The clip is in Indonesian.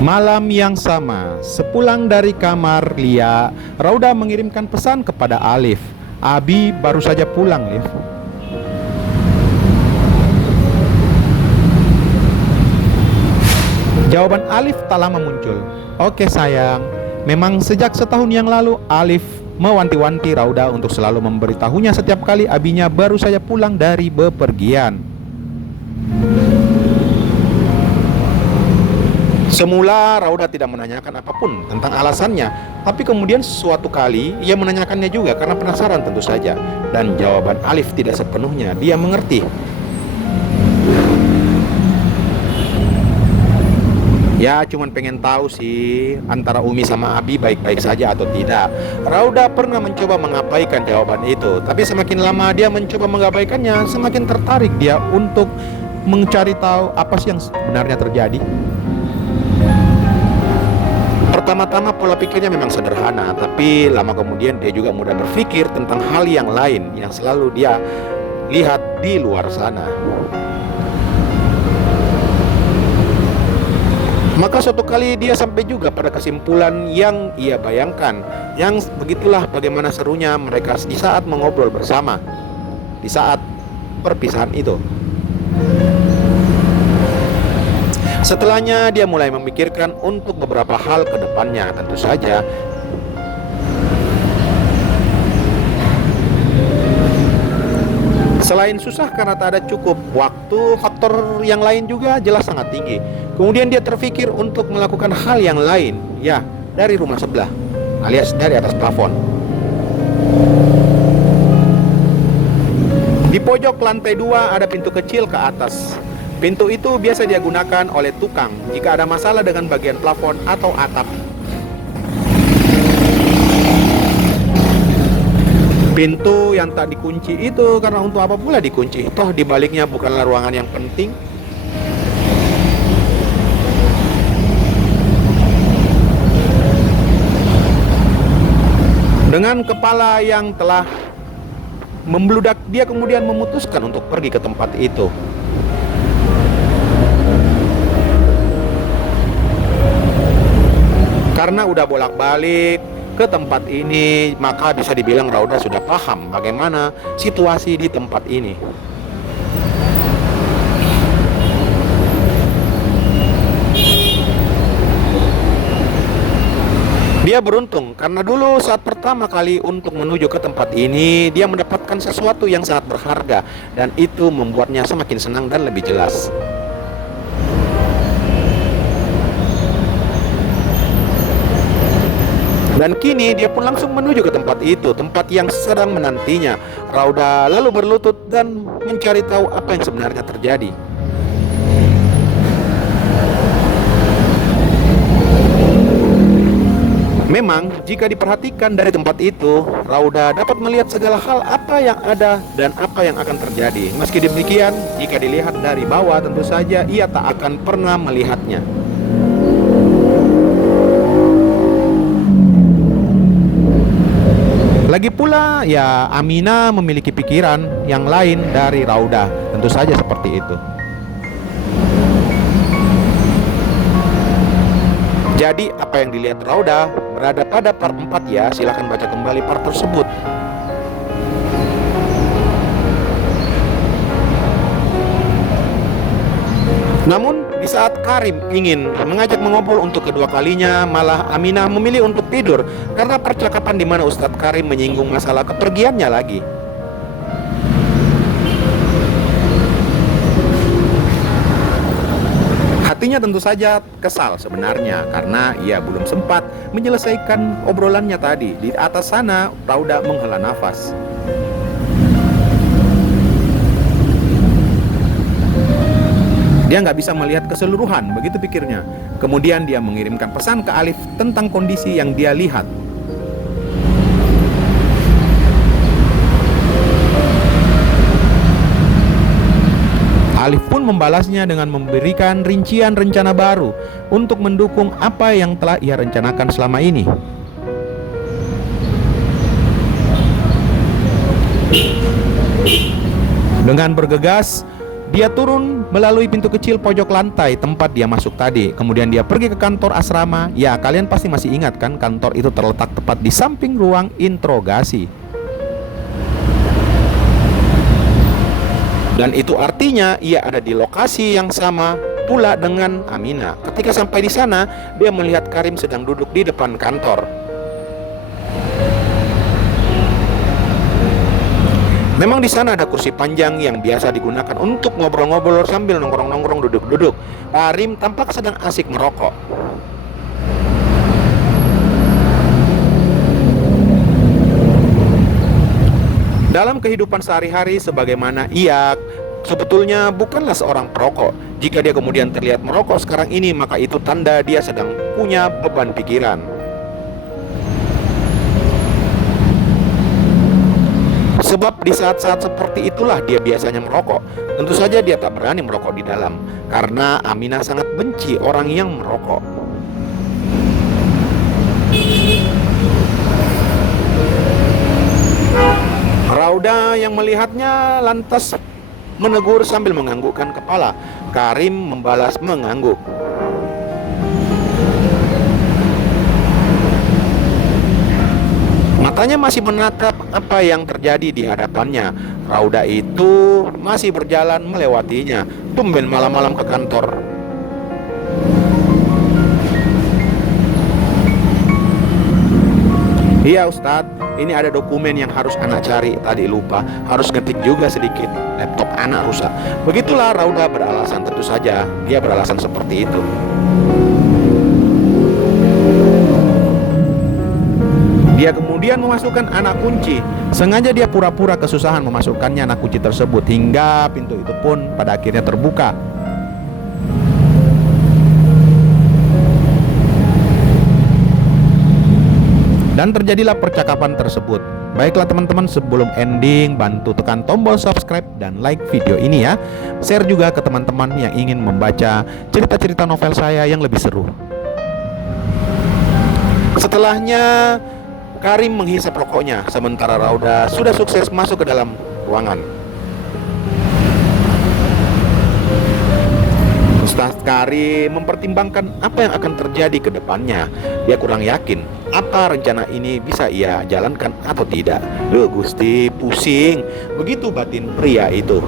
Malam yang sama, sepulang dari kamar Lia, Rauda mengirimkan pesan kepada Alif. Abi baru saja pulang, Liv. Jawaban Alif tak lama muncul. Oke sayang, memang sejak setahun yang lalu Alif mewanti-wanti Rauda untuk selalu memberitahunya setiap kali abinya baru saja pulang dari bepergian. Semula Rauda tidak menanyakan apapun tentang alasannya, tapi kemudian suatu kali ia menanyakannya juga karena penasaran tentu saja. Dan jawaban Alif tidak sepenuhnya dia mengerti. Ya cuman pengen tahu sih antara Umi sama Abi baik-baik saja atau tidak. Rauda pernah mencoba mengabaikan jawaban itu, tapi semakin lama dia mencoba mengabaikannya, semakin tertarik dia untuk mencari tahu apa sih yang sebenarnya terjadi. Pertama-tama pola pikirnya memang sederhana, tapi lama kemudian dia juga mudah berpikir tentang hal yang lain yang selalu dia lihat di luar sana. Maka suatu kali dia sampai juga pada kesimpulan yang ia bayangkan. Yang begitulah bagaimana serunya mereka di saat mengobrol bersama, di saat perpisahan itu. Setelahnya dia mulai memikirkan untuk beberapa hal ke depannya. Tentu saja selain susah karena tak ada cukup waktu, faktor yang lain juga jelas sangat tinggi. Kemudian dia terpikir untuk melakukan hal yang lain, ya, dari rumah sebelah, alias dari atas plafon. Di pojok lantai 2 ada pintu kecil ke atas. Pintu itu biasa digunakan oleh tukang jika ada masalah dengan bagian plafon atau atap. Pintu yang tak dikunci itu karena untuk apa pula dikunci? Toh di baliknya bukanlah ruangan yang penting. Dengan kepala yang telah membludak, dia kemudian memutuskan untuk pergi ke tempat itu. Karena udah bolak-balik ke tempat ini, maka bisa dibilang Rauda sudah paham bagaimana situasi di tempat ini. Dia beruntung karena dulu saat pertama kali untuk menuju ke tempat ini, dia mendapatkan sesuatu yang sangat berharga, dan itu membuatnya semakin senang dan lebih jelas. Dan kini dia pun langsung menuju ke tempat itu, tempat yang sedang menantinya. Rauda lalu berlutut dan mencari tahu apa yang sebenarnya terjadi. Memang jika diperhatikan dari tempat itu, Rauda dapat melihat segala hal apa yang ada dan apa yang akan terjadi. Meski demikian, jika dilihat dari bawah tentu saja ia tak akan pernah melihatnya. Lagi pula ya Aminah memiliki pikiran yang lain dari Rauda, tentu saja seperti itu. Jadi apa yang dilihat Rauda berada pada part 4 ya, silahkan baca kembali part tersebut. Namun di saat Karim ingin mengajak mengobrol untuk kedua kalinya, malah Aminah memilih untuk tidur karena percakapan di mana Ustadz Karim menyinggung masalah kepergiannya lagi. Hatinya tentu saja kesal sebenarnya karena ia belum sempat menyelesaikan obrolannya tadi. Di atas sana Rauda menghela nafas. Dia nggak bisa melihat keseluruhan, begitu pikirnya. Kemudian dia mengirimkan pesan ke Alif tentang kondisi yang dia lihat. Alif pun membalasnya dengan memberikan rincian rencana baru untuk mendukung apa yang telah ia rencanakan selama ini. Dengan bergegas, Dia turun melalui pintu kecil pojok lantai tempat dia masuk tadi. Kemudian dia pergi ke kantor asrama. Ya, kalian pasti masih ingat kan, kantor itu terletak tepat di samping ruang interogasi. Dan itu artinya ia ada di lokasi yang sama pula dengan Aminah. Ketika sampai di sana, dia melihat Karim sedang duduk di depan kantor. Memang di sana ada kursi panjang yang biasa digunakan untuk ngobrol-ngobrol sambil nongkrong-nongkrong duduk-duduk. Karim tampak sedang asik merokok. Dalam kehidupan sehari-hari sebagaimana ia sebetulnya bukanlah seorang perokok. Jika dia kemudian terlihat merokok sekarang ini, maka itu tanda dia sedang punya beban pikiran. Sebab di saat-saat seperti itulah dia biasanya merokok. Tentu saja dia tak berani merokok di dalam, karena Aminah sangat benci orang yang merokok. Rauda yang melihatnya lantas menegur sambil menganggukkan kepala. Karim membalas mengangguk. Matanya masih menatap apa yang terjadi di hadapannya. Rauda itu masih berjalan melewatinya. Tumben malam-malam ke kantor. Iya Ustadz, ini ada dokumen yang harus anak cari. Tadi lupa, harus ngetik juga sedikit. Laptop anak rusak. Begitulah Rauda beralasan, tentu saja dia beralasan seperti itu. Dia kemudian memasukkan anak kunci. Sengaja dia pura-pura kesusahan memasukkannya anak kunci tersebut, hingga pintu itu pun pada akhirnya terbuka. Dan terjadilah percakapan tersebut. Baiklah teman-teman, sebelum ending bantu tekan tombol subscribe dan like video ini ya. Share juga ke teman-teman yang ingin membaca cerita-cerita novel saya yang lebih seru. Setelahnya Karim menghisap rokoknya, sementara Rauda sudah sukses masuk ke dalam ruangan. Ustaz Karim mempertimbangkan apa yang akan terjadi ke depannya. Dia kurang yakin apa rencana ini bisa ia jalankan atau tidak. Loh Gusti, pusing. Begitu batin pria itu.